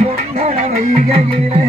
பொன்னட வைகையிலே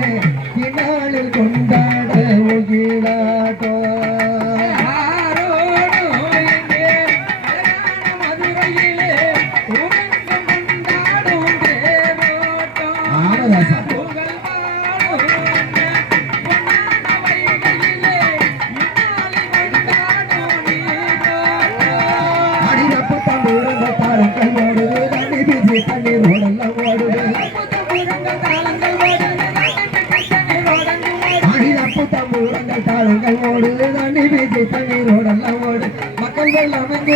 தண்ணீர் ஓடெல்லாம் ஓடு மக்கள் வெள்ளம் எங்கு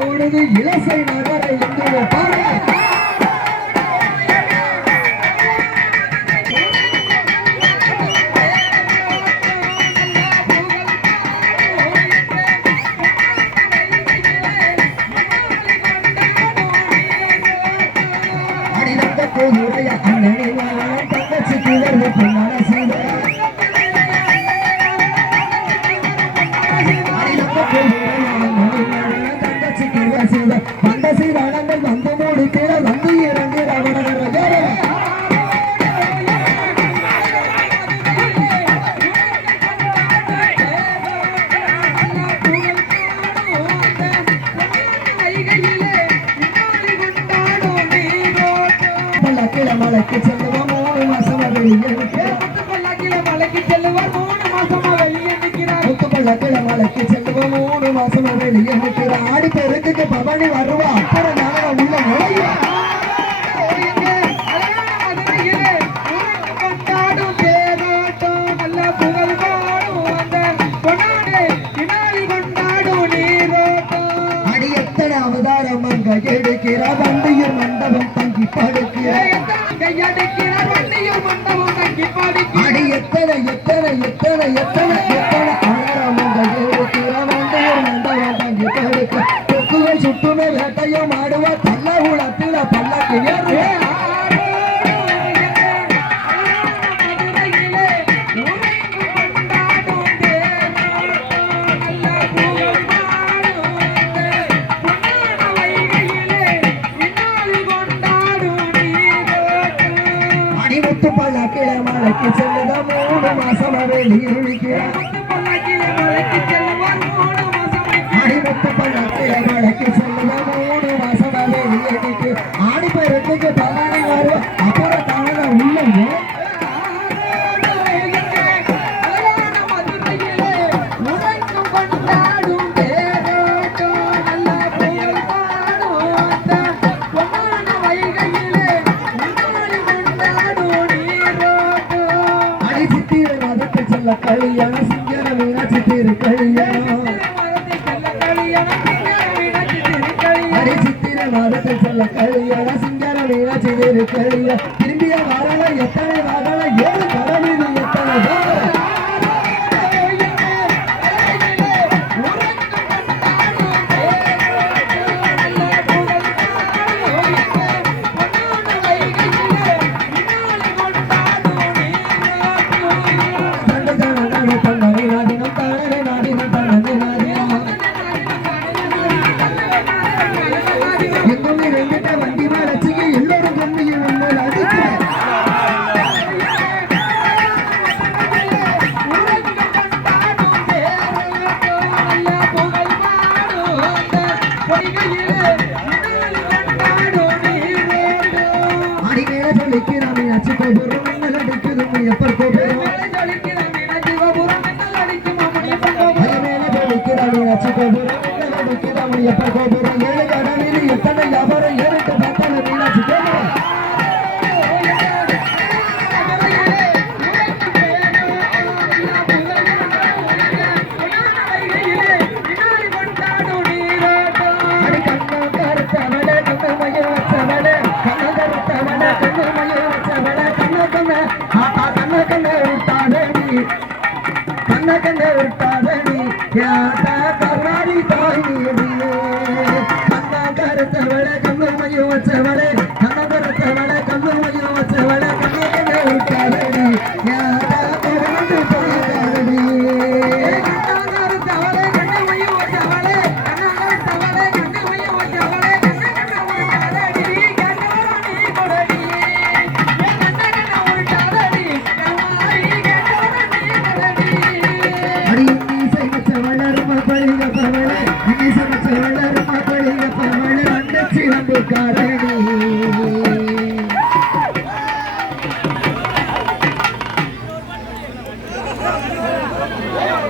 கூடுது இலசை நகரை எங்கு பாரு அண்ணனை தங்கச்சி கிழறு பொன்னான மலைக்கு செல்லுவோம் மூணு மாசம் வெளியே மலைக்கு செல்லுவார் மூணு மாசமா வெளியே நிற்கிறார். முத்துப்பள்ளக்கில மலைக்கு செல்லுவோம் மூணு மாசம் வெளியே நிற்கிற ஆடி பெருக்குக்கு பவனி வருவா. அப்புறம் நாங்க உள்ள நுழையும் அடி எத்தனை அவதாரம் அங்க எடுக்கிற வண்டியும் மண்டபம் தங்கி படுக்கிற எத்தனை எத்தனை அடிமுத்து பல்லக்கில மலைக்கு செல்லுத? மூணு மாசம் வெளியே இருக்கிறார் அடிமுத்து மீனாட்சி திரு கல்யாணம் அடி சித்திர மதத்து செல்ல கல்யாணம் சிங்கர மீனாட்சி திரும்பிய வரல எத்தனை அடிமையில சொல்லிக்கிறான் மீனாட்சி கோபுரம் மின்னல் அடிக்குது எப்பர் கோபுரம்? அடிமையில சொல்லிக்கிறான் மீனாட்சி கோபுரம் மின்னல் அடிக்குது எப்பர் கோபுரம்? ஏழு விட்டாதடி விட்டாதடி யாத்தா का